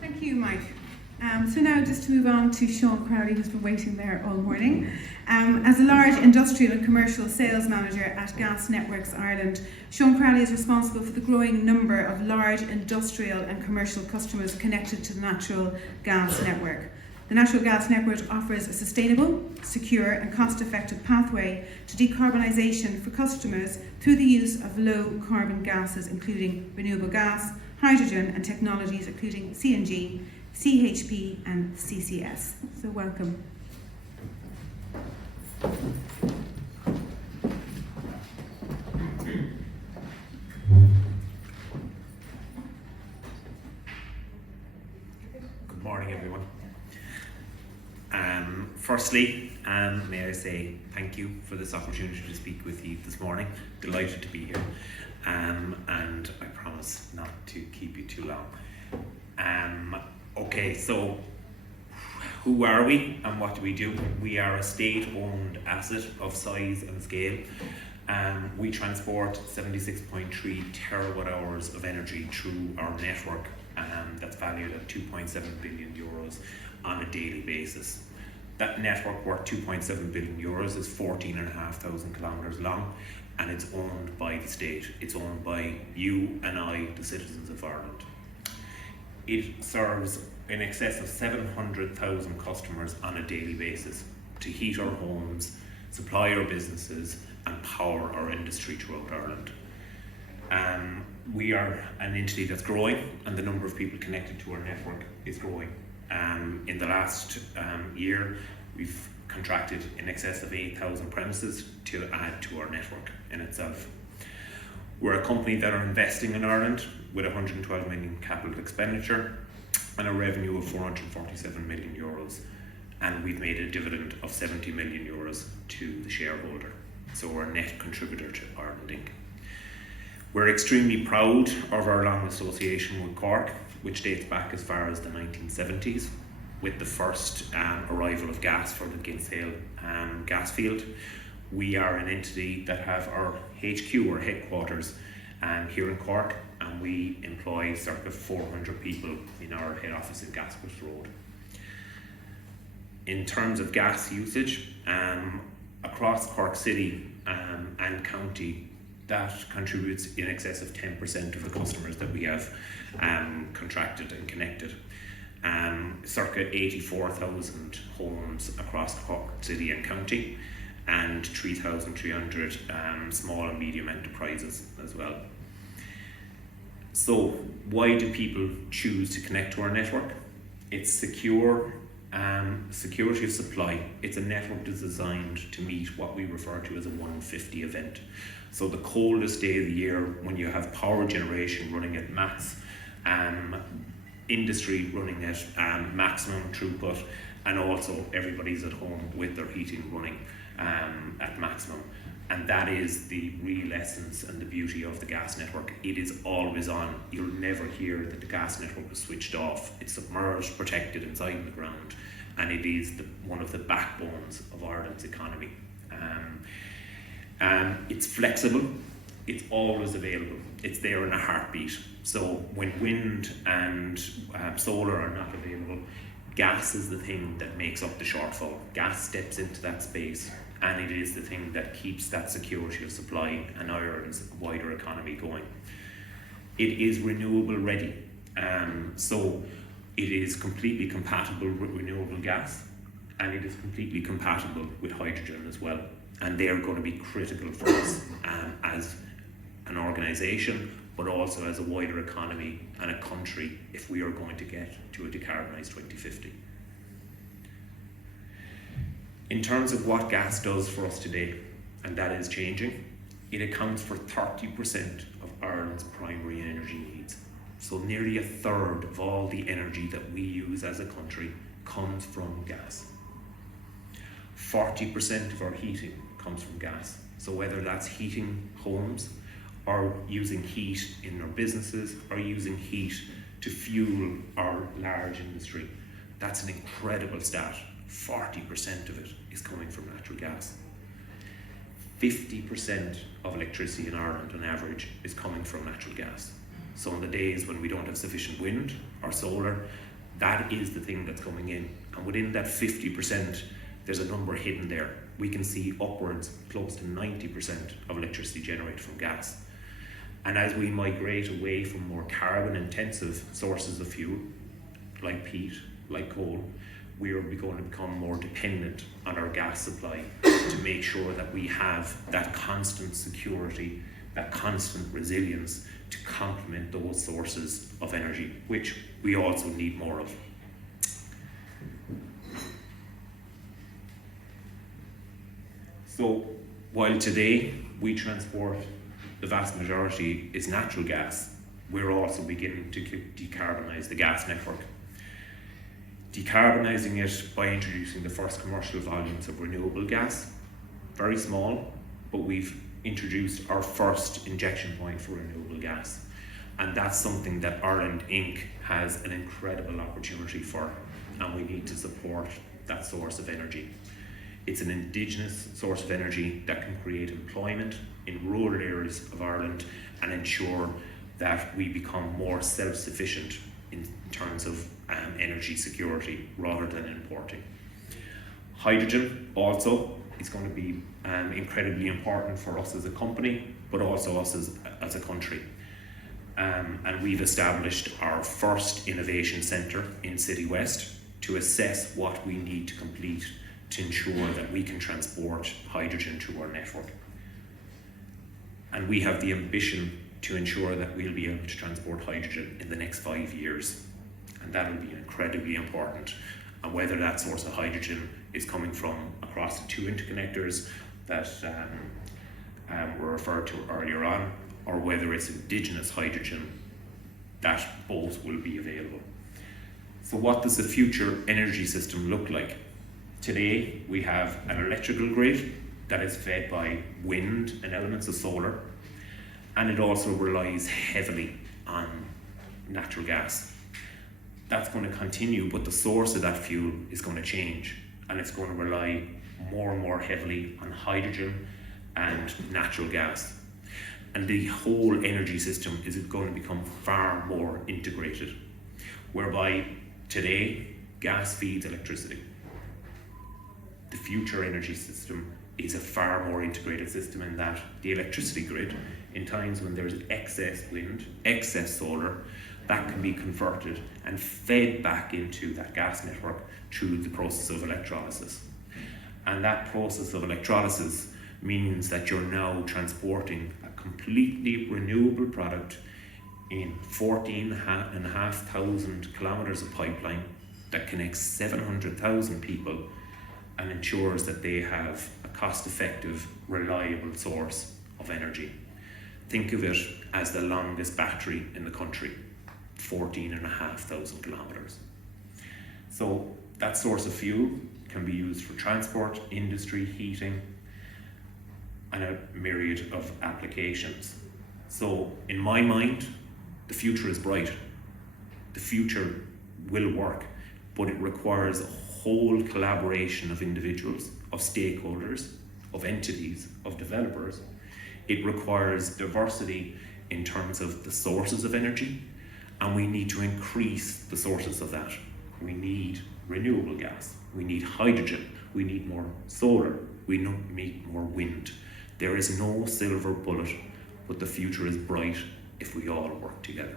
Thank you, Mike. So now just to move on to Seán Crowley, who's been waiting there all morning. As a large industrial and commercial sales manager at Gas Networks Ireland, Seán Crowley is responsible for the growing number of large industrial and commercial customers connected to the natural gas network. The natural gas network offers a sustainable, secure and cost-effective pathway to decarbonisation for customers through the use of low carbon gases, including renewable gas, hydrogen and technologies including CNG, CHP and CCS. So welcome. Good morning, everyone. Firstly, may I say thank you for this opportunity to speak with you this morning. Delighted to be here, and I promise not to keep you too long. Okay, so who are we and what do we do? We are a state-owned asset of size and scale. We transport 76.3 terawatt hours of energy through our network that's valued at 2.7 billion euros on a daily basis. That network worth 2.7 billion euros is 14,500 kilometres long, and it's owned by the state. It's owned by you and I, the citizens of Ireland. It serves in excess of 700,000 customers on a daily basis to heat our homes, supply our businesses and power our industry throughout Ireland. We are an entity that's growing, and the number of people connected to our network is growing. In the last year, we've contracted in excess of 8,000 premises to add to our network in itself. We're a company that are investing in Ireland with 112 million capital expenditure and a revenue of 447 million euros. And we've made a dividend of 70 million euros to the shareholder. So we're a net contributor to Ireland Inc. We're extremely proud of our long association with Cork, which dates back as far as the 1970s, with the first arrival of gas for the Kinsale gas field. We are an entity that have our HQ or headquarters here in Cork, and we employ circa 400 people in our head office in Gasworth Road. In terms of gas usage, across Cork City and County, that contributes in excess of 10% of the customers that we have contracted and connected. Circa 84,000 homes across Cork City and County, and 3,300 small and medium enterprises as well. So why do people choose to connect to our network? It's secure, security of supply. It's a network that's designed to meet what we refer to as a 150 event. So the coldest day of the year, when you have power generation running at max, industry running at maximum throughput, and also everybody's at home with their heating running at maximum. And that is the real essence and the beauty of the gas network. It is always on. You'll never hear that the gas network is switched off. It's submerged, protected inside the ground, and it is one of the backbones of Ireland's economy. It's flexible, it's always available, it's there in a heartbeat. So when wind and solar are not available, gas is the thing that makes up the shortfall. Gas steps into that space, and it is the thing that keeps that security of supply and Ireland's wider economy going. It is renewable ready, so it is completely compatible with renewable gas, and it is completely compatible with hydrogen as well. And they're going to be critical for us as an organisation, but also as a wider economy and a country if we are going to get to a decarbonised 2050. In terms of what gas does for us today, and that is changing, it accounts for 30% of Ireland's primary energy needs. So nearly a third of all the energy that we use as a country comes from gas. 40% of our heating comes from gas. So whether that's heating homes, or using heat in our businesses, or using heat to fuel our large industry, that's an incredible stat. 40% of it is coming from natural gas. 50% of electricity in Ireland on average is coming from natural gas. So on the days when we don't have sufficient wind or solar, that is the thing that's coming in. And within that 50%, there's a number hidden there. We can see upwards close to 90% of electricity generated from gas. And as we migrate away from more carbon intensive sources of fuel, like peat, like coal, we are going to become more dependent on our gas supply to make sure that we have that constant security, that constant resilience to complement those sources of energy, which we also need more of. So while today we transport the vast majority is natural gas, we're also beginning to decarbonise the gas network. Decarbonising it by introducing the first commercial volumes of renewable gas, very small, but we've introduced our first injection point for renewable gas. And that's something that Ireland Inc. has an incredible opportunity for, and we need to support that source of energy. It's an indigenous source of energy that can create employment in rural areas of Ireland and ensure that we become more self-sufficient in terms of energy security rather than importing. Hydrogen also is going to be incredibly important for us as a company, but also us as a country. And we've established our first innovation centre in City West to assess what we need to complete to ensure that we can transport hydrogen to our network. And we have the ambition to ensure that we'll be able to transport hydrogen in the next 5 years. And that will be incredibly important. And whether that source of hydrogen is coming from across the two interconnectors that were referred to earlier on, or whether it's indigenous hydrogen, that both will be available. So what does the future energy system look like? Today we have an electrical grid that is fed by wind and elements of solar, and it also relies heavily on natural gas. That's going to continue, but the source of that fuel is going to change, and it's going to rely more and more heavily on hydrogen and natural gas. And the whole energy system is going to become far more integrated, whereby today gas feeds electricity. The future energy system is a far more integrated system in that the electricity grid, in times when there's excess wind, excess solar, that can be converted and fed back into that gas network through the process of electrolysis. And that process of electrolysis means that you're now transporting a completely renewable product in 14,500 kilometres of pipeline that connects 700,000 people and ensures that they have a cost-effective, reliable source of energy. Think of it as the longest battery in the country, 14,500 kilometres. So that source of fuel can be used for transport, industry, heating, and a myriad of applications. So in my mind, the future is bright. The future will work, but it requires a whole collaboration of individuals, of stakeholders, of entities, of developers. It requires diversity in terms of the sources of energy, and we need to increase the sources of that. We need renewable gas, we need hydrogen, we need more solar, we need more wind. There is no silver bullet, but the future is bright if we all work together.